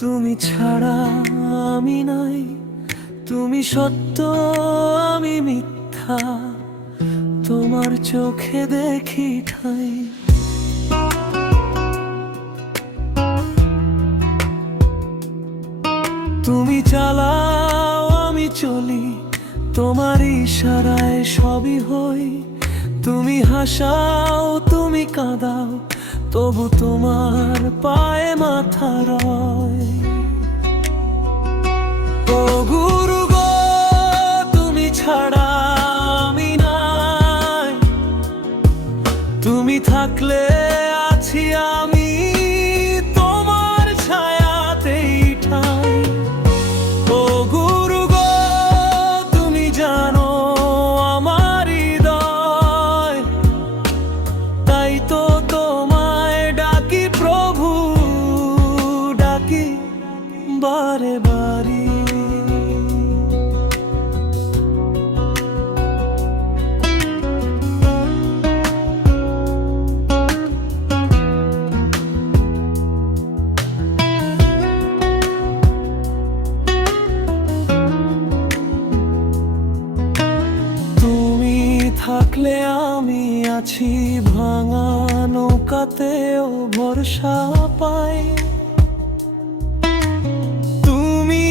তুমি ছাড়া আমি নাই, তুমি সত্য আমি মিথ্যা, তোমার চোখে দেখি ঠাই। তুমি চালাও আমি চলি, তোমার ইশারায় সবই হই। তুমি হাসাও তুমি কাঁদাও, তবু তোমার পায়ে মাথা রয়। ও গুরু গো, তুমি ছাড়া আমি নাই, তুমি থাকলে আছি আমি তোমার ছায়াতেই ঠাই। ও গুরু গো, তুমি জানো আমার হৃদয়, তাই তো তোমায় ডাকি প্রভু, ডাকি বারে বারে। থাকলে আমি আছি ভাঙা নৌকাতেও ভরসা পাই। তুমি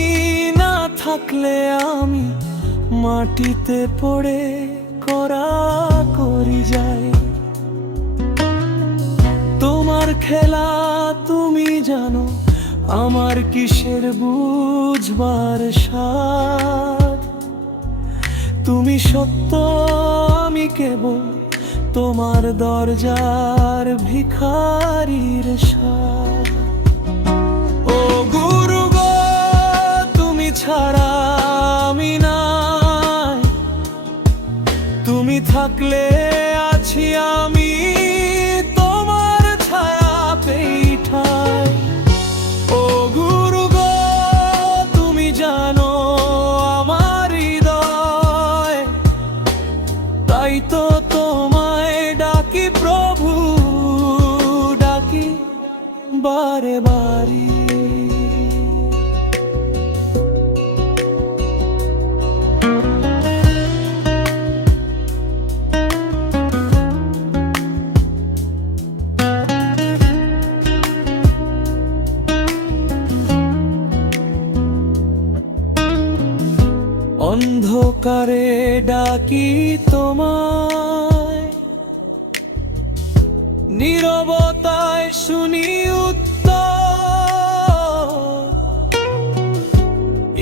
না থাকলে আমি মাটিতে পড়ে করা করি যাই। তোমার খেলা তুমি জানো, আমার কিসের বুঝবার সাধ। তুমি সত্য আমি কেবল তোমার দরজার ভিখারির সাথ। ও গুরু গো, তুমি ছাড়া আমি নাই, তুমি থাকলে আছি আমি তোমার ছায়া পেই ঠাই। ও গুরু গো, তুমি জানো আমার হৃদয়, তাই তো তোমায় ডাকি প্রভু, ডাকি বারে বারে। অন্ধকারে ডাকি তোমায়, নীরবতায় শুনি উত্তর।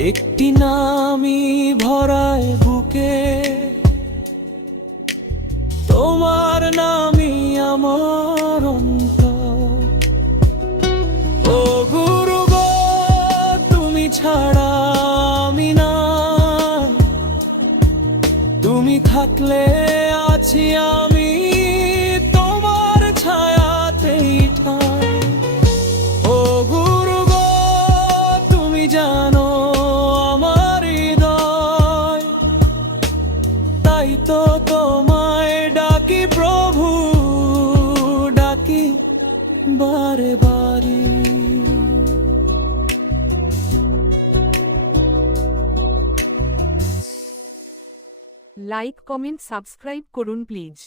একটি নামই ভরায় বুকে, তোমার নামই আমার অন্তর। ও গুরু গো, তুমি ছাড়া আমি নাই, তুমি থাকলে আছি আমি তোমার ছায়াতেই ঠাই। ও গুরু গো, তুমি জানো আমার হৃদয়, তাই তো তোমায় ডাকি প্রভু, ডাকি বারে বারে। লাইক কমেন্ট সাবস্ক্রাইব করুন প্লিজ।